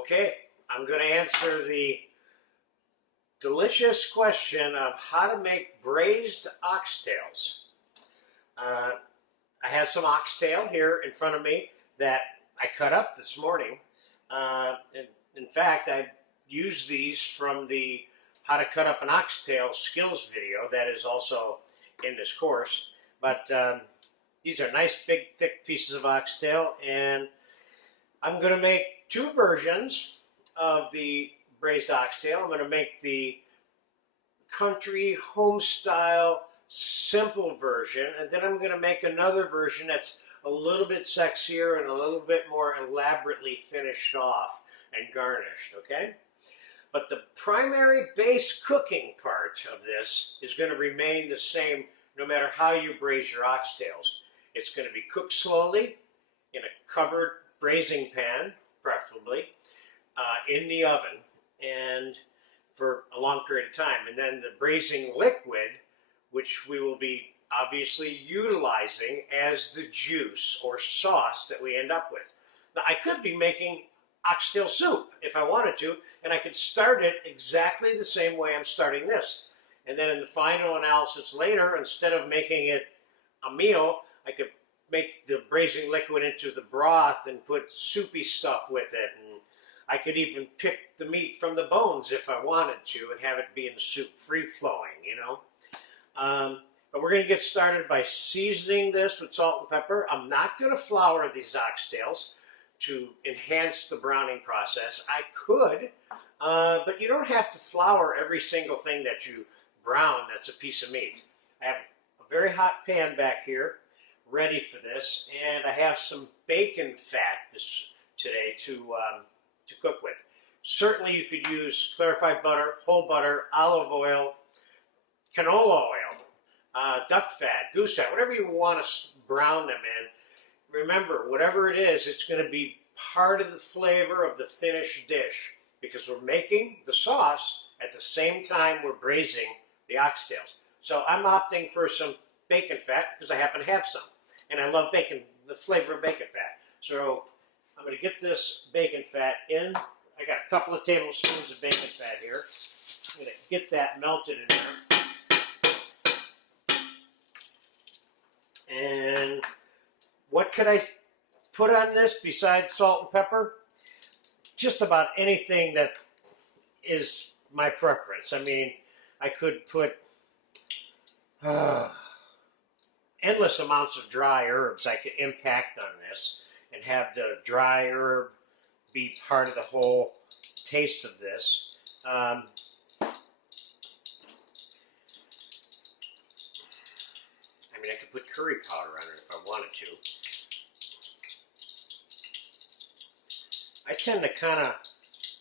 Okay, I'm going to answer the delicious question of how to make braised oxtails. I have some oxtail here in front of me that I cut up this morning. In fact, I used these from the How to Cut Up an Oxtail skills video that is also in this course. But these are nice, big, thick pieces of oxtail, and I'm going to make two versions of the braised oxtail. I'm going to make the country home style simple version, and then I'm going to make another version that's a little bit sexier and a little bit more elaborately finished off and garnished, okay? But the primary base cooking part of this is going to remain the same no matter how you braise your oxtails. It's going to be cooked slowly in a covered braising pan, preferably, in the oven, and for a long period of time. And then the braising liquid, which we will be obviously utilizing as the juice or sauce that we end up with. Now, I could be making oxtail soup if I wanted to, and I could start it exactly the same way I'm starting this. And then in the final analysis later, instead of making it a meal, I could make the braising liquid into the broth and put soupy stuff with it. And I could even pick the meat from the bones if I wanted to and have it be in the soup free-flowing, you know. But we're going to get started by seasoning this with salt and pepper. I'm not going to flour these oxtails to enhance the browning process. I could, but you don't have to flour every single thing that you brown that's a piece of meat. I have a very hot pan back here ready for this, and I have some bacon fat today to cook with. Certainly you could use clarified butter, whole butter, olive oil, canola oil, duck fat, goose fat, whatever you want to brown them in. Remember, whatever it is, it's going to be part of the flavor of the finished dish because we're making the sauce at the same time we're braising the oxtails. So I'm opting for some bacon fat because I happen to have some. And I love bacon, the flavor of bacon fat. So I'm going to get this bacon fat in. I got a couple of tablespoons of bacon fat here. I'm going to get that melted in there. And what could I put on this besides salt and pepper? Just about anything that is my preference. I mean, I could put endless amounts of dry herbs I could impact on this and have the dry herb be part of the whole taste of this. I mean, I could put curry powder on it if I wanted to. I tend to kind of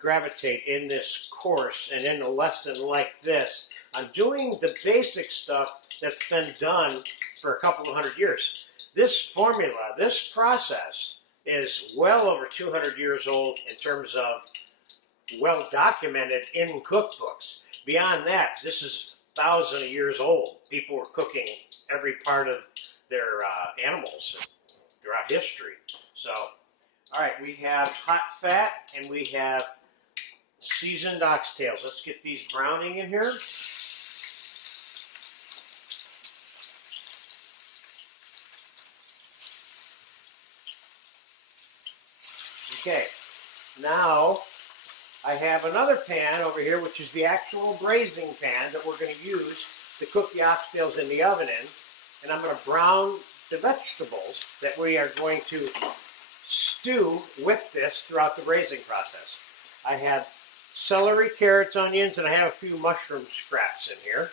gravitate in this course and in a lesson like this on doing the basic stuff that's been done for a couple of hundred years. This formula, this process is well over 200 years old in terms of well documented in cookbooks. Beyond that, this is thousands of years old. People were cooking every part of their animals throughout history. So, all right, we have hot fat and we have seasoned oxtails. Let's get these browning in here. Okay, now I have another pan over here, which is the actual braising pan that we're going to use to cook the oxtails in the oven in. And I'm going to brown the vegetables that we are going to stew with this throughout the braising process. I have celery, carrots, onions, and I have a few mushroom scraps in here.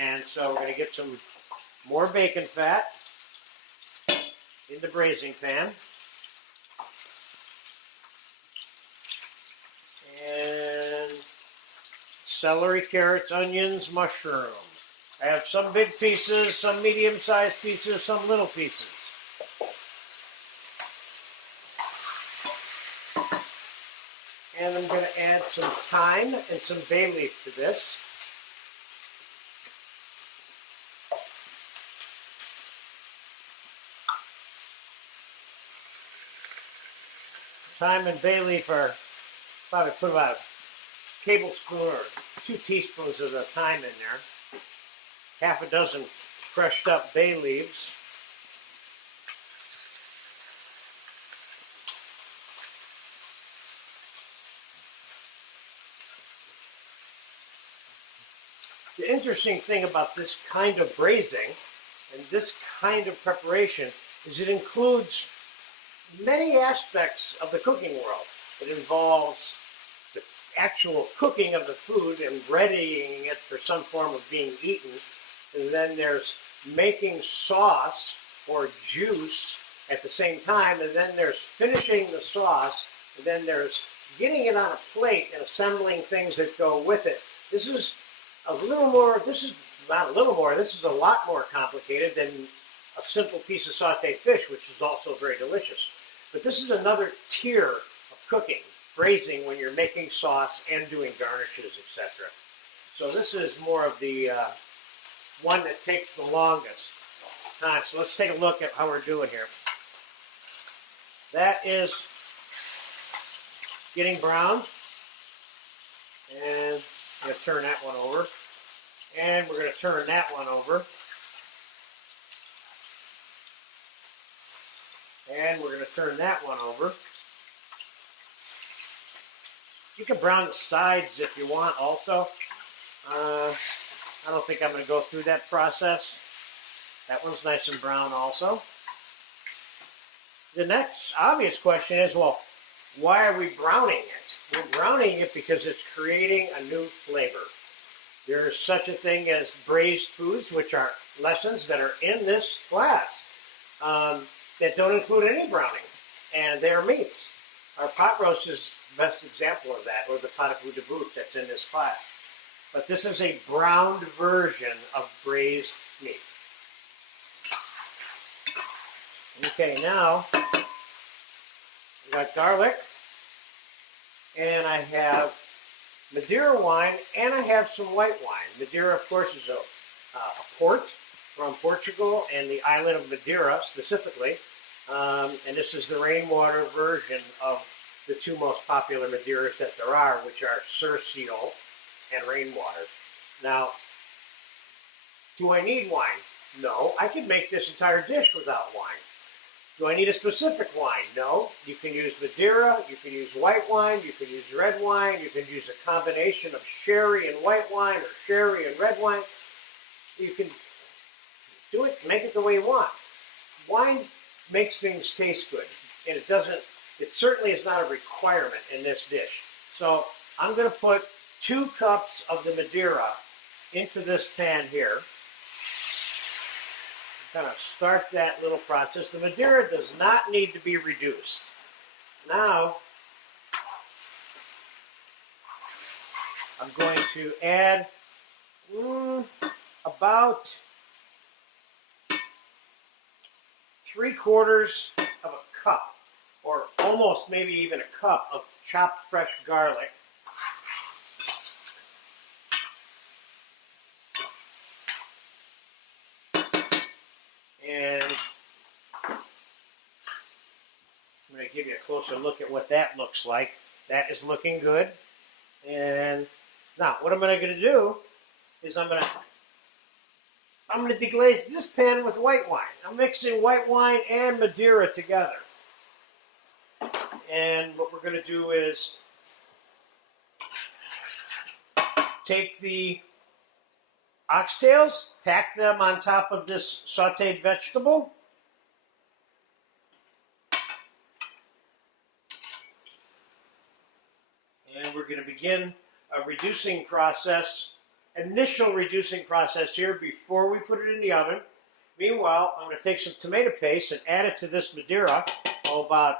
And so we're going to get some more bacon fat in the braising pan. And celery, carrots, onions, mushroom. I have some big pieces, some medium-sized pieces, some little pieces. And I'm going to add some thyme and some bay leaf to this. Thyme and bay leaf are Probably put about a tablespoon or 2 teaspoons of the thyme in there. Half a dozen crushed up bay leaves. The interesting thing about this kind of braising and this kind of preparation is it includes many aspects of the cooking world. It involves the actual cooking of the food and readying it for some form of being eaten. And then there's making sauce or juice at the same time. And then there's finishing the sauce. And then there's getting it on a plate and assembling things that go with it. This is a little more, this is not a little more, this is a lot more complicated than a simple piece of sauteed fish, which is also very delicious. But this is another tier of cooking, braising when you're making sauce and doing garnishes, etc. So this is more of the one that takes the longest time. So let's take a look at how we're doing here. That is getting browned. And I'm going to turn that one over. And we're going to turn that one over. And we're going to turn that one over. You can brown the sides if you want also. I don't think I'm going to go through that process. That one's nice and brown also. The next obvious question is, well, why are we browning it? We're browning it because it's creating a new flavor. There's such a thing as braised foods, which are lessons that are in this class that don't include any browning, and they're meats. Our pot roast is the best example of that, or the pot de bout de bouche that's in this class. But this is a browned version of braised meat. Okay, now I got garlic, and I have Madeira wine, and I have some white wine. Madeira, of course, is a port from Portugal and the island of Madeira specifically. And this is the rainwater version of the two most popular Madeiras that there are, which are Surcio and rainwater. Now, do I need wine? No, I can make this entire dish without wine. Do I need a specific wine? No. You can use Madeira, you can use white wine, you can use red wine, you can use a combination of sherry and white wine or sherry and red wine. You can do it, make it the way you want. Wine makes things taste good, and it certainly is not a requirement in this dish. So I'm going to put 2 cups of the Madeira into this pan here. Kind of start that little process. The Madeira does not need to be reduced. Now, I'm going to add about 3/4 of a cup, or almost maybe even a cup of chopped fresh garlic. And I'm going to give you a closer look at what that looks like. That is looking good. And now what I'm going to do is I'm going to deglaze this pan with white wine. I'm mixing white wine and Madeira together. And what we're going to do is take the oxtails, pack them on top of this sauteed vegetable. And we're going to begin a reducing process, initial reducing process here before we put it in the oven. Meanwhile, I'm going to take some tomato paste and add it to this Madeira, about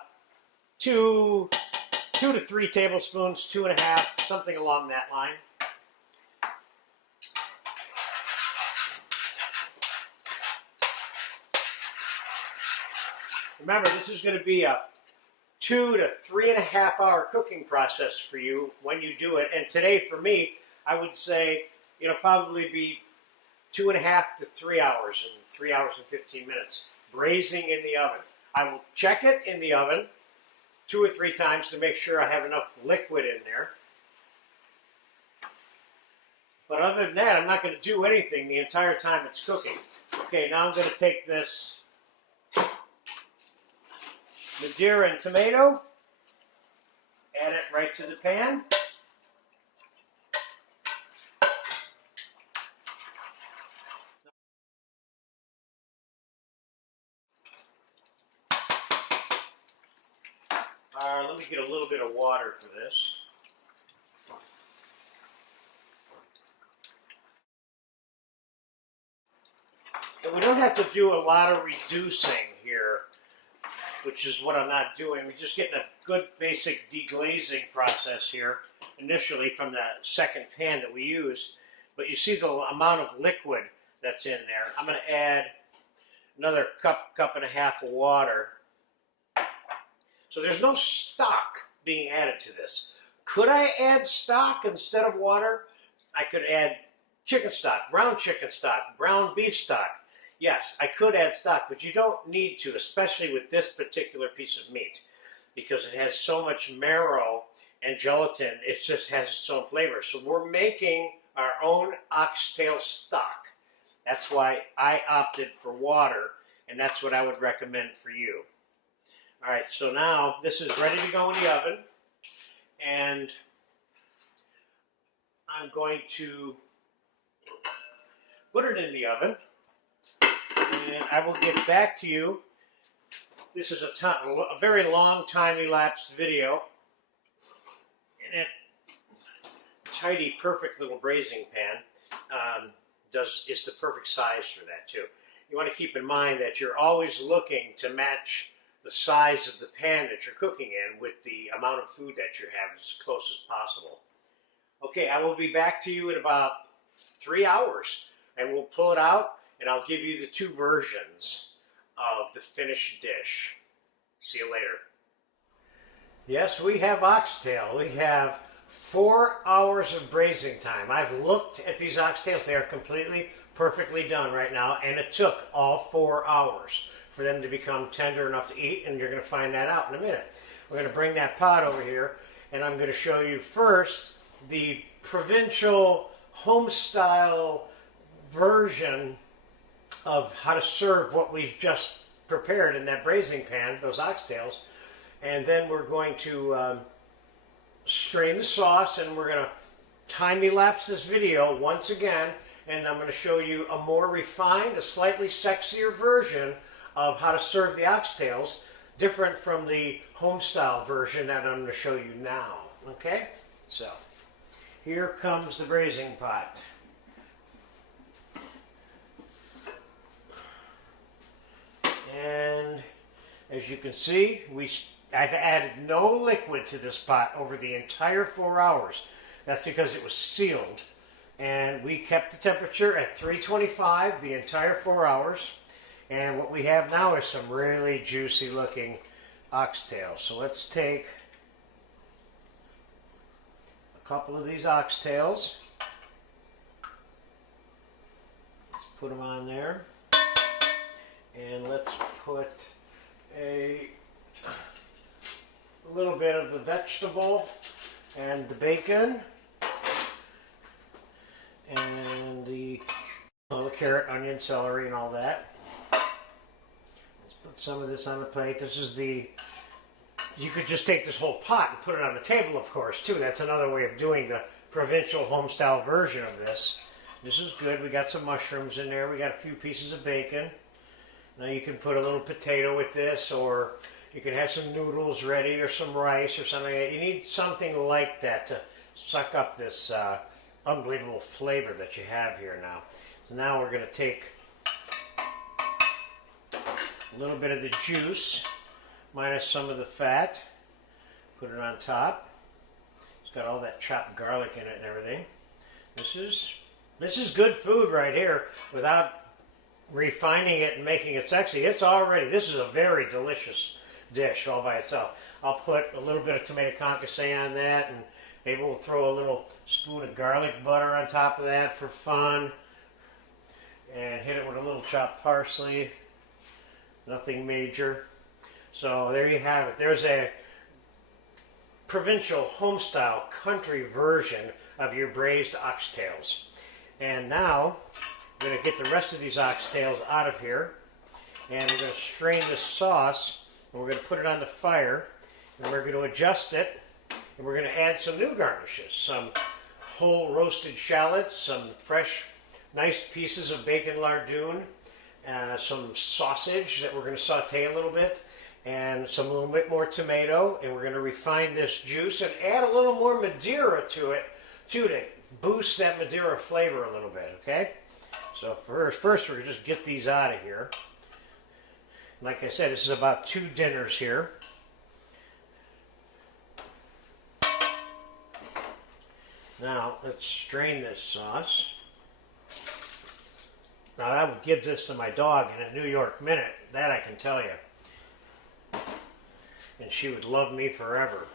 2 to 3 tablespoons, 2.5, something along that line. Remember, this is going to be a 2 to 3.5 hour cooking process for you when you do it. And today, for me, I would say it'll probably be 2.5 to 3 hours, and 3 hours and 15 minutes, braising in the oven. I will check it in the oven 2 or 3 times to make sure I have enough liquid in there. But other than that, I'm not going to do anything the entire time it's cooking. Okay, now I'm going to take this Madeira and tomato, add it right to the pan. Let me get a little bit of water for this. And we don't have to do a lot of reducing here, which is what I'm not doing. We're just getting a good basic deglazing process here initially from the second pan that we used. But you see the amount of liquid that's in there. I'm going to add another cup and a half of water. So there's no stock being added to this. Could I add stock instead of water? I could add chicken stock, brown beef stock. Yes, I could add stock, but you don't need to, especially with this particular piece of meat, because it has so much marrow and gelatin, it just has its own flavor. So we're making our own oxtail stock. That's why I opted for water, and that's what I would recommend for you. All right, so now this is ready to go in the oven, and I'm going to put it in the oven, and I will get back to you. This is a very long time-elapsed video, and a tidy, perfect little braising pan is the perfect size for that too. You want to keep in mind that you're always looking to match the size of the pan that you're cooking in with the amount of food that you have as close as possible. Okay, I will be back to you in about 3 hours, and we'll pull it out, and I'll give you the 2 versions of the finished dish. See you later. Yes, we have oxtail. We have 4 hours of braising time. I've looked at these oxtails. They are completely, perfectly done right now, and it took all 4 hours for them to become tender enough to eat, and you're going to find that out in a minute. We're going to bring that pot over here, and I'm going to show you first the provincial home-style version of how to serve what we've just prepared in that braising pan, those oxtails, and then we're going to strain the sauce, and we're going to time-elapse this video once again, and I'm going to show you a more refined, a slightly sexier version of how to serve the oxtails, different from the home-style version that I'm going to show you now. Okay? So, here comes the braising pot. And as you can see, I've added no liquid to this pot over the entire 4 hours. That's because it was sealed. And we kept the temperature at 325 the entire 4 hours. And what we have now is some really juicy looking oxtails. So let's take a couple of these oxtails. Let's put them on there. And let's put a little bit of the vegetable and the bacon and the carrot, onion, celery, and all that. Let's put some of this on the plate. This is you could just take this whole pot and put it on the table, of course, too. That's another way of doing the provincial home-style version of this. This is good. We got some mushrooms in there. We got a few pieces of bacon. Now you can put a little potato with this, or you can have some noodles ready, or some rice, or something. You need something like that to suck up this unbelievable flavor that you have here now. So now we're going to take a little bit of the juice, minus some of the fat, put it on top. It's got all that chopped garlic in it and everything. This is good food right here without refining it and making it sexy. This is a very delicious dish all by itself. I'll put a little bit of tomato concasse on that, and maybe we'll throw a little spoon of garlic butter on top of that for fun, and hit it with a little chopped parsley. Nothing major. So there you have it. There's a provincial, homestyle, country version of your braised oxtails. And now, I'm going to get the rest of these oxtails out of here, and we're going to strain this sauce, and we're going to put it on the fire, and we're going to adjust it, and we're going to add some new garnishes, some whole roasted shallots, some fresh, nice pieces of bacon lardoon, some sausage that we're going to saute a little bit, and some little bit more tomato, and we're going to refine this juice and add a little more Madeira to it, to boost that Madeira flavor a little bit, okay? So first we're going to just get these out of here. Like I said, this is about 2 dinners here. Now, let's strain this sauce. Now, I would give this to my dog in a New York minute, that I can tell you. And she would love me forever.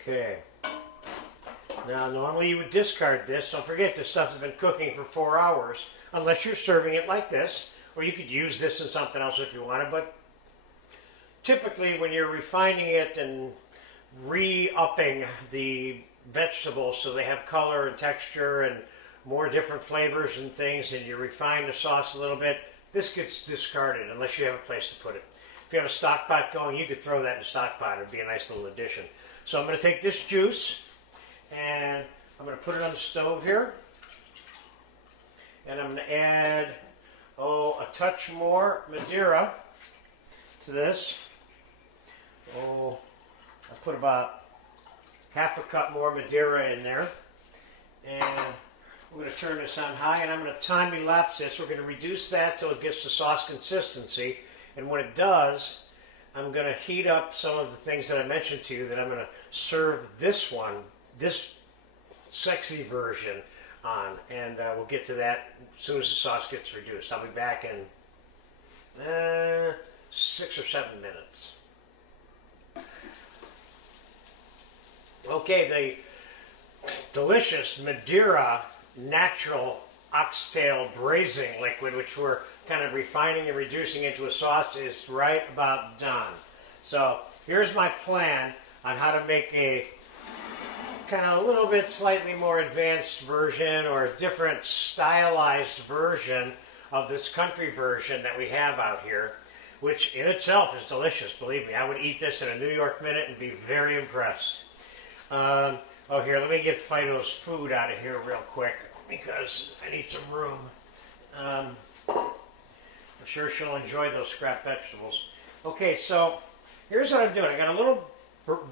Okay. Now, normally you would discard this. Don't forget, this stuff has been cooking for 4 hours, unless you're serving it like this, or you could use this in something else if you wanted, but typically when you're refining it and re-upping the vegetables so they have color and texture and more different flavors and things, and you refine the sauce a little bit, this gets discarded unless you have a place to put it. If you have a stock pot going, you could throw that in a stock pot. It would be a nice little addition. So I'm going to take this juice and I'm going to put it on the stove here, and I'm going to add a touch more Madeira to this. I put about half a cup more Madeira in there, and we're going to turn this on high, and I'm going to time-elapse this. We're going to reduce that till it gets the sauce consistency, and when it does, I'm going to heat up some of the things that I mentioned to you that I'm going to serve this sexy version on, and we'll get to that as soon as the sauce gets reduced. I'll be back in 6 or 7 minutes. Okay, the delicious Madeira natural oxtail braising liquid, which we're kind of refining and reducing into a sauce, is right about done. So here's my plan on how to make a kind of a little bit slightly more advanced version, or a different stylized version of this country version that we have out here, which in itself is delicious. Believe me, I would eat this in a New York minute and be very impressed. Here, let me get Fido's food out of here real quick because I need some room. I'm sure she'll enjoy those scrap vegetables. Okay, so here's what I'm doing. I got a little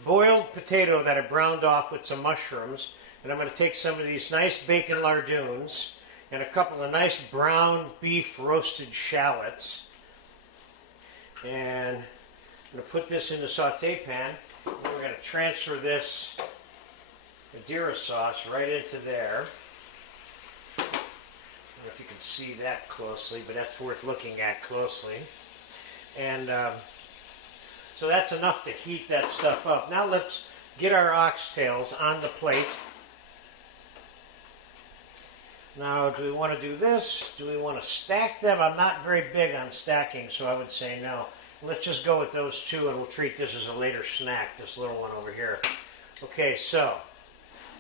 boiled potato that I browned off with some mushrooms, and I'm going to take some of these nice bacon lardoons and a couple of nice brown beef roasted shallots, and I'm going to put this in the saute pan, and we're going to transfer this Madeira sauce right into there. I don't know if you can see that closely, but that's worth looking at closely. And so that's enough to heat that stuff up. Now let's get our oxtails on the plate. Now, do we want to do this? Do we want to stack them? I'm not very big on stacking, so I would say no. Let's just go with those two, and we'll treat this as a later snack, this little one over here. Okay, so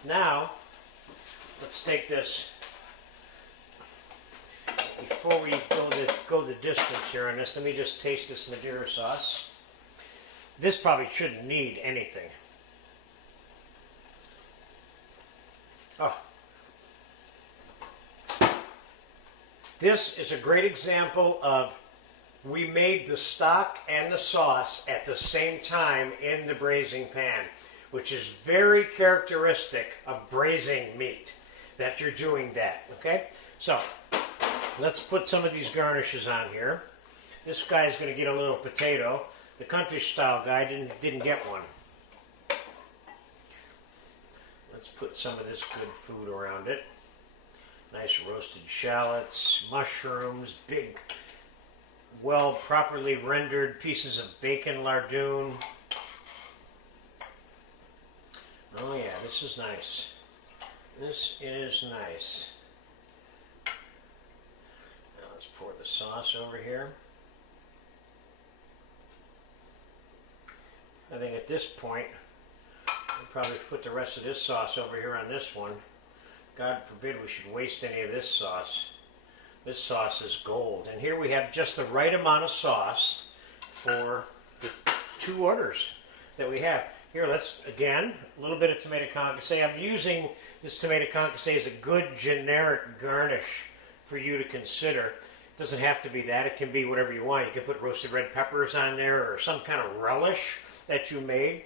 now let's take this. Before we go the distance here on this, let me just taste this Madeira sauce. This probably shouldn't need anything. Oh. This is a great example of we made the stock and the sauce at the same time in the braising pan, which is very characteristic of braising meat, that you're doing that, okay? So, let's put some of these garnishes on here. This guy's going to get a little potato. The country style guy didn't get one. Let's put some of this good food around it. Nice roasted shallots, mushrooms, big, well properly rendered pieces of bacon lardoon. Oh yeah, this is nice. This is nice. Let's pour the sauce over here. I think at this point, I'll probably put the rest of this sauce over here on this one. God forbid we should waste any of this sauce. This sauce is gold. And here we have just the right amount of sauce for the 2 orders that we have. Here, let's, again, a little bit of tomato concasse. I'm using this tomato concasse as a good generic garnish for you to consider. It doesn't have to be that. It can be whatever you want. You can put roasted red peppers on there or some kind of relish that you made.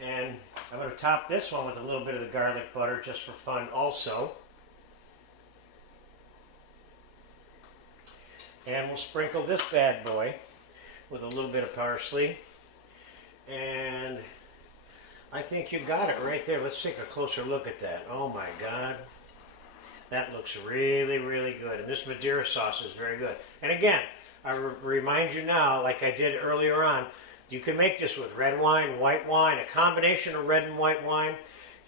And I'm going to top this one with a little bit of the garlic butter just for fun also. And we'll sprinkle this bad boy with a little bit of parsley. And I think you got it right there. Let's take a closer look at that. Oh my God. That looks really, really good. And this Madeira sauce is very good. And again, I remind you now, like I did earlier on, you can make this with red wine, white wine, a combination of red and white wine.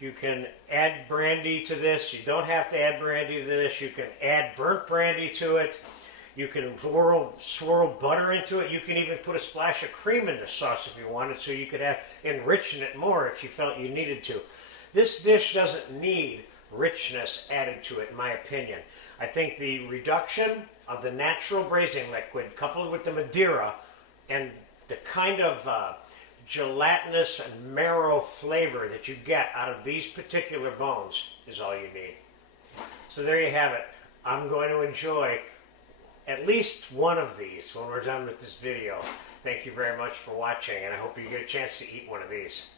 You can add brandy to this. You don't have to add brandy to this. You can add burnt brandy to it. You can swirl butter into it. You can even put a splash of cream in the sauce if you wanted, so you could enrichen it more if you felt you needed to. This dish doesn't need richness added to it, in my opinion. I think the reduction of the natural braising liquid coupled with the Madeira and the kind of gelatinous and marrow flavor that you get out of these particular bones is all you need. So there you have it. I'm going to enjoy at least one of these when we're done with this video. Thank you very much for watching, and I hope you get a chance to eat one of these.